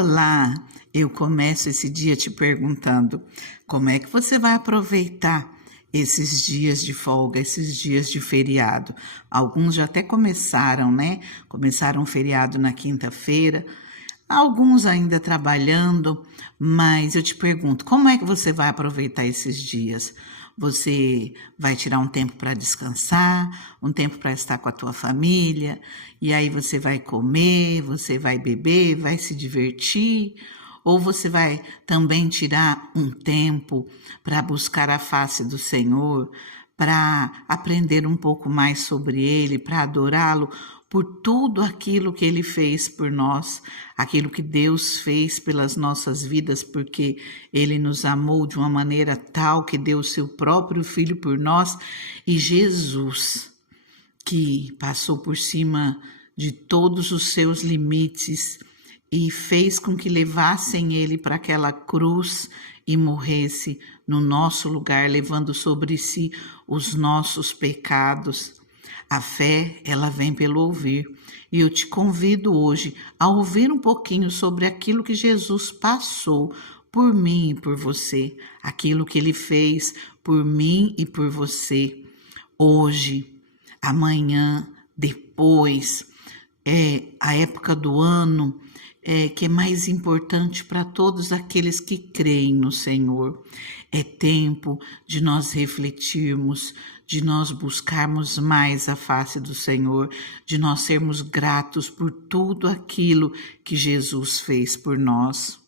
Olá, eu começo esse dia te perguntando como é que você vai aproveitar esses dias de folga, esses dias de feriado. Alguns já até começaram, né? Começaram o feriado na quinta-feira, alguns ainda trabalhando, mas eu te pergunto, como é que você vai aproveitar esses dias? Você vai tirar um tempo para descansar, um tempo para estar com a tua família, e aí você vai comer, você vai beber, vai se divertir, ou você vai também tirar um tempo para buscar a face do Senhor, para aprender um pouco mais sobre Ele, para adorá-lo por tudo aquilo que Ele fez por nós, aquilo que Deus fez pelas nossas vidas, porque Ele nos amou de uma maneira tal que deu o seu próprio Filho por nós, e Jesus, que passou por cima de todos os seus limites e fez com que levassem Ele para aquela cruz e morresse no nosso lugar, levando sobre si os nossos pecados. A fé, ela vem pelo ouvir, e eu te convido hoje a ouvir um pouquinho sobre aquilo que Jesus passou por mim e por você, aquilo que Ele fez por mim e por você. Hoje, amanhã, depois, a época do ano que é mais importante para todos aqueles que creem no Senhor. É tempo de nós refletirmos, de nós buscarmos mais a face do Senhor, de nós sermos gratos por tudo aquilo que Jesus fez por nós.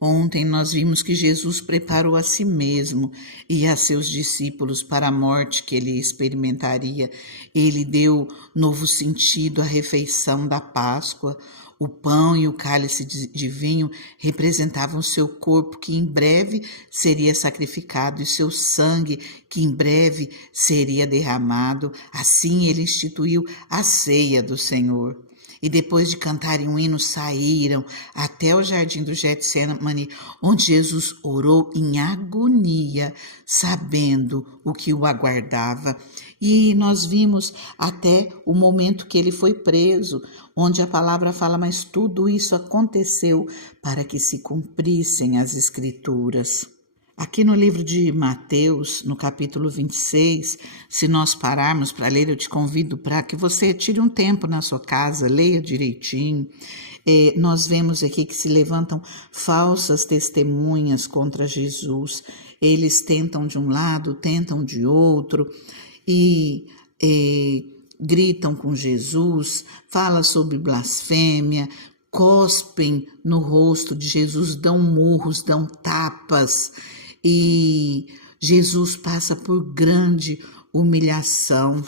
Ontem nós vimos que Jesus preparou a si mesmo e a seus discípulos para a morte que ele experimentaria. Ele deu novo sentido à refeição da Páscoa. O pão e o cálice de vinho representavam seu corpo que em breve seria sacrificado e seu sangue que em breve seria derramado. Assim ele instituiu a ceia do Senhor. E depois de cantarem um hino, saíram até o jardim do Getsemane, onde Jesus orou em agonia, sabendo o que o aguardava. E nós vimos até o momento que ele foi preso, onde a palavra fala, mas tudo isso aconteceu para que se cumprissem as Escrituras. Aqui no livro de Mateus, no capítulo 26, se nós pararmos para ler, eu te convido para que você tire um tempo na sua casa, leia direitinho. Nós vemos aqui que se levantam falsas testemunhas contra Jesus. Eles tentam de um lado, tentam de outro e gritam com Jesus, fala sobre blasfêmia, cospem no rosto de Jesus, dão murros, dão tapas. E Jesus passa por grande humilhação.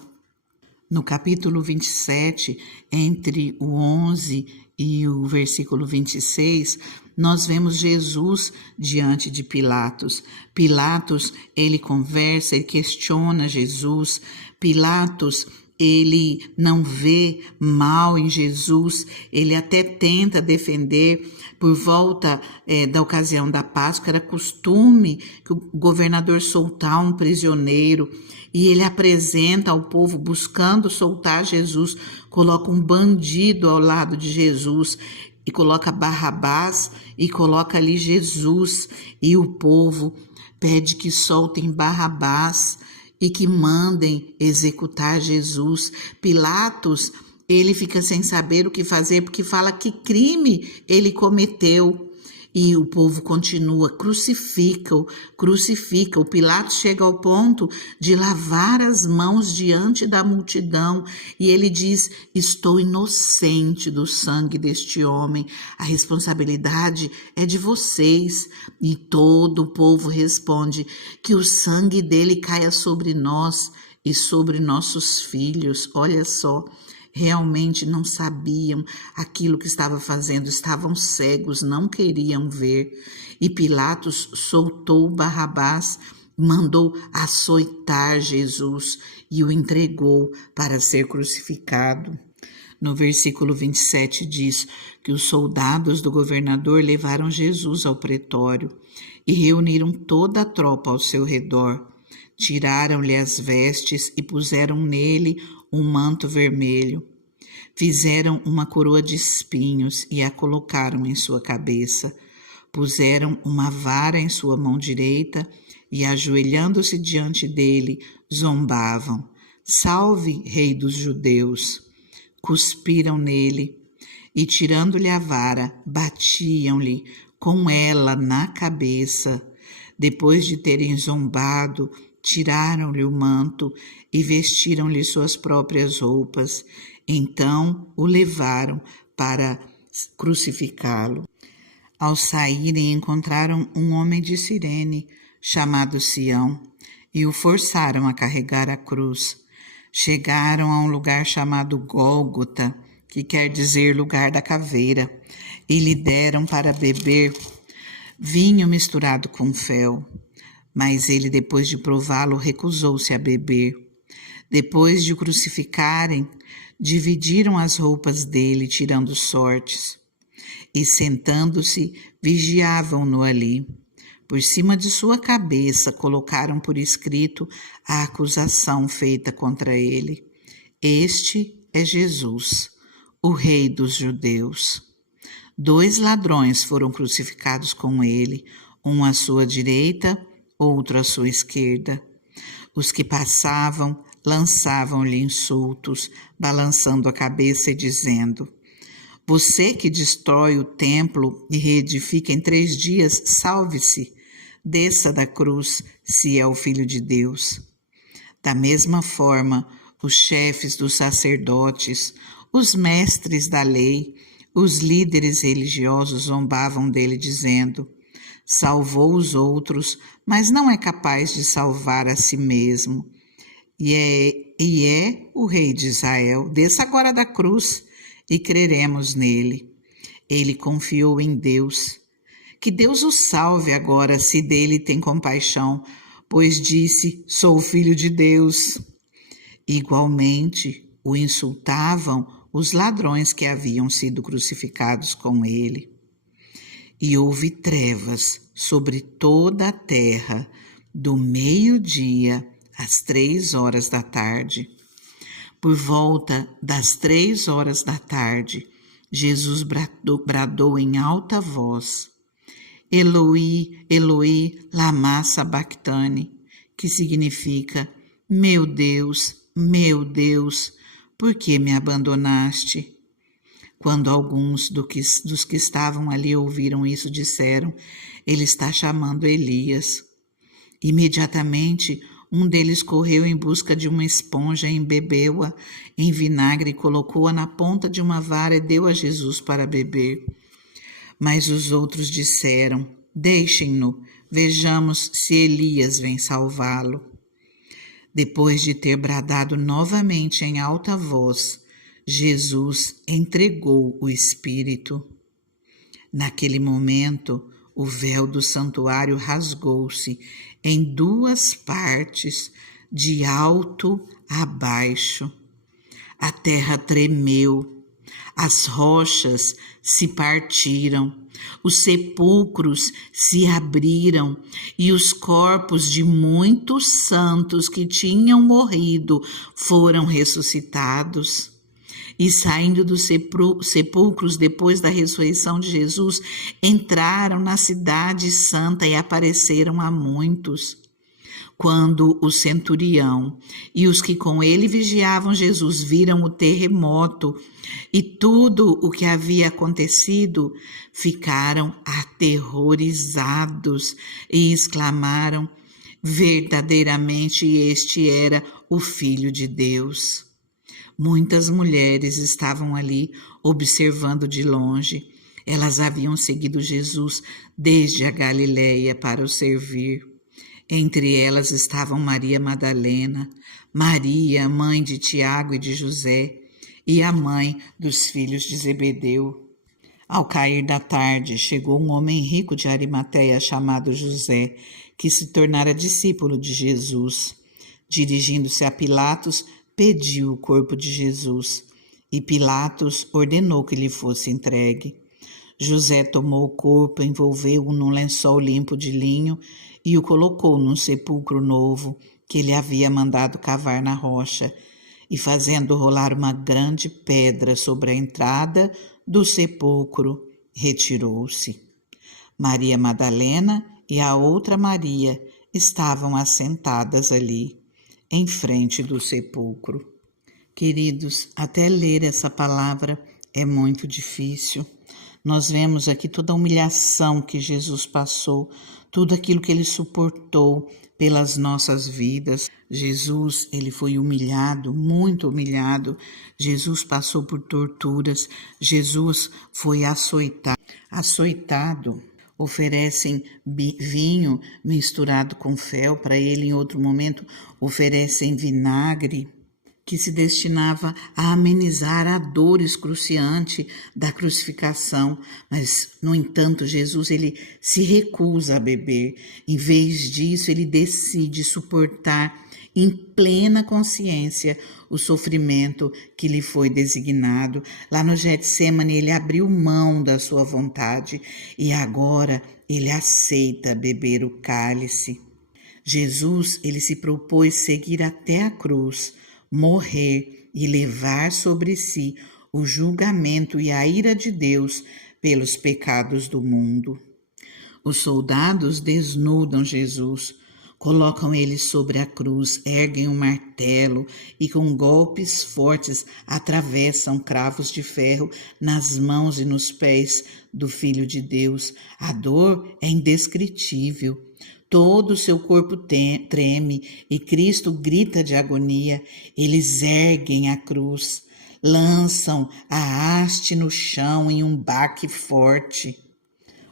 No capítulo 27, entre o 11 e o versículo 26, nós vemos Jesus diante de Pilatos. Pilatos, ele conversa, ele questiona Jesus. Pilatos, ele não vê mal em Jesus, ele até tenta defender. Por volta da ocasião da Páscoa, era costume que o governador soltar um prisioneiro, e ele apresenta ao povo buscando soltar Jesus, coloca um bandido ao lado de Jesus, e coloca Barrabás, e coloca ali Jesus, e o povo pede que soltem Barrabás, e que mandem executar Jesus. Pilatos, ele fica sem saber o que fazer, porque fala que crime ele cometeu. E o povo continua, crucifica-o. O Pilatos chega ao ponto de lavar as mãos diante da multidão. E ele diz, estou inocente do sangue deste homem. A responsabilidade é de vocês. E todo o povo responde, que o sangue dele caia sobre nós e sobre nossos filhos. Olha só. Realmente não sabiam aquilo que estava fazendo, estavam cegos, não queriam ver. E Pilatos soltou Barrabás, mandou açoitar Jesus e o entregou para ser crucificado. No versículo 27 diz que os soldados do governador levaram Jesus ao pretório e reuniram toda a tropa ao seu redor. Tiraram-lhe as vestes e puseram nele um manto vermelho. Fizeram uma coroa de espinhos e a colocaram em sua cabeça. Puseram uma vara em sua mão direita e, ajoelhando-se diante dele, zombavam: Salve, Rei dos Judeus! Cuspiram nele e, tirando-lhe a vara, batiam-lhe com ela na cabeça. Depois de terem zombado, tiraram-lhe o manto e vestiram-lhe suas próprias roupas. Então o levaram para crucificá-lo. Ao saírem, encontraram um homem de Cirene, chamado Sião, e o forçaram a carregar a cruz. Chegaram a um lugar chamado Gólgota, que quer dizer lugar da caveira, e lhe deram para beber vinho misturado com fel. Mas ele, depois de prová-lo, recusou-se a beber. Depois de o crucificarem, dividiram as roupas dele, tirando sortes. E, sentando-se, vigiavam-no ali. Por cima de sua cabeça, colocaram por escrito a acusação feita contra ele. Este é Jesus, o Rei dos Judeus. 2 ladrões foram crucificados com ele, um à sua direita, outro à sua esquerda. Os que passavam lançavam-lhe insultos, balançando a cabeça e dizendo: Você que destrói o templo e reedifica em 3 dias, salve-se, desça da cruz, se é o Filho de Deus. Da mesma forma, os chefes dos sacerdotes, os mestres da lei, os líderes religiosos zombavam dele, dizendo: Salvou os outros, mas não é capaz de salvar a si mesmo. E é o Rei de Israel. Desça agora da cruz e creremos nele. Ele confiou em Deus. Que Deus o salve agora, se dele tem compaixão, pois disse: Sou filho de Deus. Igualmente, o insultavam os ladrões que haviam sido crucificados com ele. E houve trevas sobre toda a terra, do meio-dia às 3 horas da tarde. Por volta das 3 horas da tarde, Jesus bradou em alta voz: Eloi, Eloi, lama sabachthani, que significa: meu Deus, por que me abandonaste? Quando alguns dos que estavam ali ouviram isso, disseram: Ele está chamando Elias. Imediatamente, um deles correu em busca de uma esponja, embebeu-a em vinagre, colocou-a na ponta de uma vara e deu a Jesus para beber. Mas os outros disseram: Deixem-no, vejamos se Elias vem salvá-lo. Depois de ter bradado novamente em alta voz, Jesus entregou o Espírito. Naquele momento, o véu do santuário rasgou-se em 2 partes, de alto a baixo. A terra tremeu, as rochas se partiram, os sepulcros se abriram e os corpos de muitos santos que tinham morrido foram ressuscitados. E saindo dos sepulcros depois da ressurreição de Jesus, entraram na cidade santa e apareceram a muitos. Quando o centurião e os que com ele vigiavam Jesus viram o terremoto e tudo o que havia acontecido, ficaram aterrorizados e exclamaram: verdadeiramente este era o Filho de Deus. Muitas mulheres estavam ali observando de longe. Elas haviam seguido Jesus desde a Galileia para o servir. Entre elas estavam Maria Madalena, Maria, mãe de Tiago e de José, e a mãe dos filhos de Zebedeu. Ao cair da tarde, chegou um homem rico de Arimateia chamado José, que se tornara discípulo de Jesus. Dirigindo-se a Pilatos, pediu o corpo de Jesus, e Pilatos ordenou que lhe fosse entregue. José tomou o corpo, envolveu-o num lençol limpo de linho e o colocou num sepulcro novo que ele havia mandado cavar na rocha. e, fazendo rolar uma grande pedra sobre a entrada do sepulcro, retirou-se. Maria Madalena e a outra Maria estavam assentadas ali, em frente do sepulcro. Queridos, até ler essa palavra é muito difícil. Nós vemos aqui toda a humilhação que Jesus passou, tudo aquilo que ele suportou pelas nossas vidas. Jesus, ele foi humilhado, muito humilhado. Jesus passou por torturas. Jesus foi açoitado. Oferecem vinho misturado com fel para ele, em outro momento oferecem vinagre, que se destinava a amenizar a dor excruciante da crucificação, mas, no entanto, Jesus ele se recusa a beber. Em vez disso, ele decide suportar em plena consciência o sofrimento que lhe foi designado. Lá no Getsêmani, ele abriu mão da sua vontade e agora ele aceita beber o cálice. Jesus, ele se propôs seguir até a cruz, morrer e levar sobre si o julgamento e a ira de Deus pelos pecados do mundo. Os soldados desnudam Jesus, colocam ele sobre a cruz, erguem um martelo e com golpes fortes atravessam cravos de ferro nas mãos e nos pés do Filho de Deus. A dor é indescritível. Todo o seu corpo treme e Cristo grita de agonia. Eles erguem a cruz, lançam a haste no chão em um baque forte.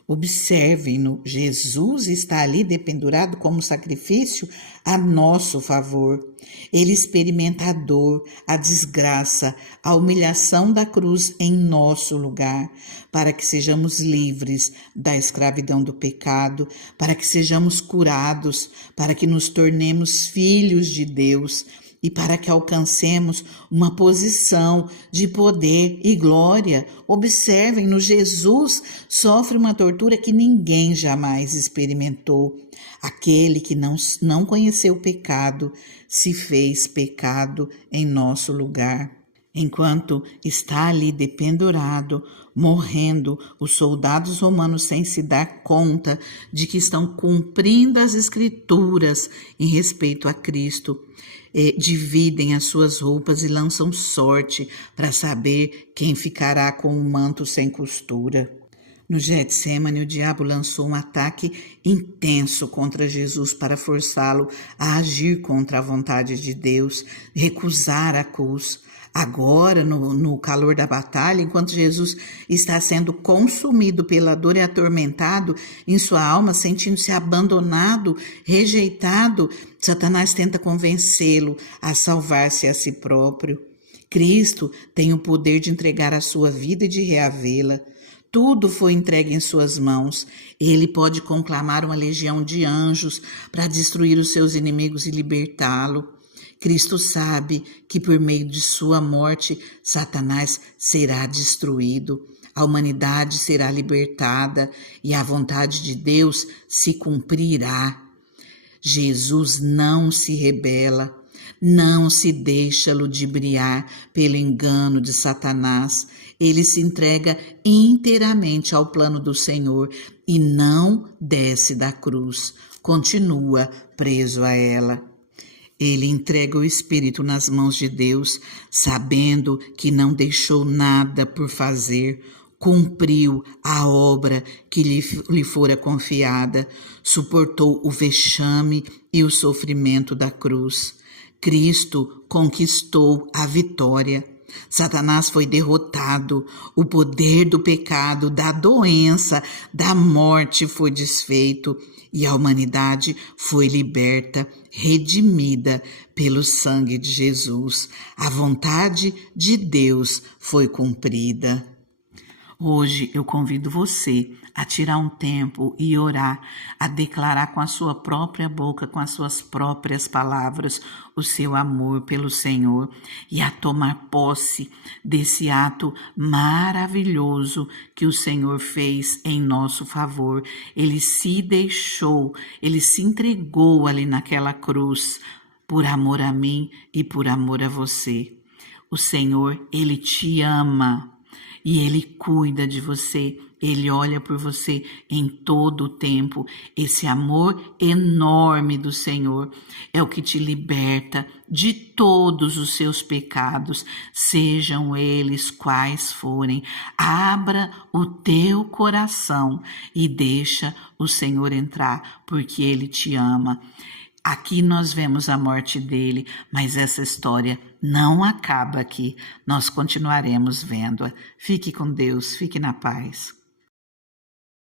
Observem-no, Jesus está ali dependurado como sacrifício a nosso favor. Ele experimenta a dor, a desgraça, a humilhação da cruz em nosso lugar, para que sejamos livres da escravidão do pecado, para que sejamos curados, para que nos tornemos filhos de Deus e para que alcancemos uma posição de poder e glória. Observem-no, Jesus sofre uma tortura que ninguém jamais experimentou. Aquele que não conheceu o pecado se fez pecado em nosso lugar. Enquanto está ali dependurado, morrendo, os soldados romanos, sem se dar conta de que estão cumprindo as Escrituras em respeito a Cristo, dividem as suas roupas e lançam sorte para saber quem ficará com o manto sem costura. No Getsêmani, o diabo lançou um ataque intenso contra Jesus para forçá-lo a agir contra a vontade de Deus, recusar a cruz. Agora, no calor da batalha, enquanto Jesus está sendo consumido pela dor e atormentado em sua alma, sentindo-se abandonado, rejeitado, Satanás tenta convencê-lo a salvar-se a si próprio. Cristo tem o poder de entregar a sua vida e de reavê-la. Tudo foi entregue em suas mãos. Ele pode conclamar uma legião de anjos para destruir os seus inimigos e libertá-lo. Cristo sabe que por meio de sua morte, Satanás será destruído, a humanidade será libertada e a vontade de Deus se cumprirá. Jesus não se rebela, não se deixa ludibriar pelo engano de Satanás. Ele se entrega inteiramente ao plano do Senhor e não desce da cruz, continua preso a ela. Ele entrega o Espírito nas mãos de Deus, sabendo que não deixou nada por fazer, cumpriu a obra que lhe fora confiada, suportou o vexame e o sofrimento da cruz. Cristo conquistou a vitória. Satanás foi derrotado, o poder do pecado, da doença, da morte foi desfeito e a humanidade foi liberta, redimida pelo sangue de Jesus. A vontade de Deus foi cumprida. Hoje eu convido você a tirar um tempo e orar, a declarar com a sua própria boca, com as suas próprias palavras, o seu amor pelo Senhor e a tomar posse desse ato maravilhoso que o Senhor fez em nosso favor. Ele se deixou, ele se entregou ali naquela cruz, por amor a mim e por amor a você. O Senhor, Ele te ama e Ele cuida de você. Ele olha por você em todo o tempo. Esse amor enorme do Senhor é o que te liberta de todos os seus pecados, sejam eles quais forem. Abra o teu coração e deixa o Senhor entrar, porque Ele te ama. Aqui nós vemos a morte dele, mas essa história não acaba aqui. Nós continuaremos vendo-a. Fique com Deus, fique na paz.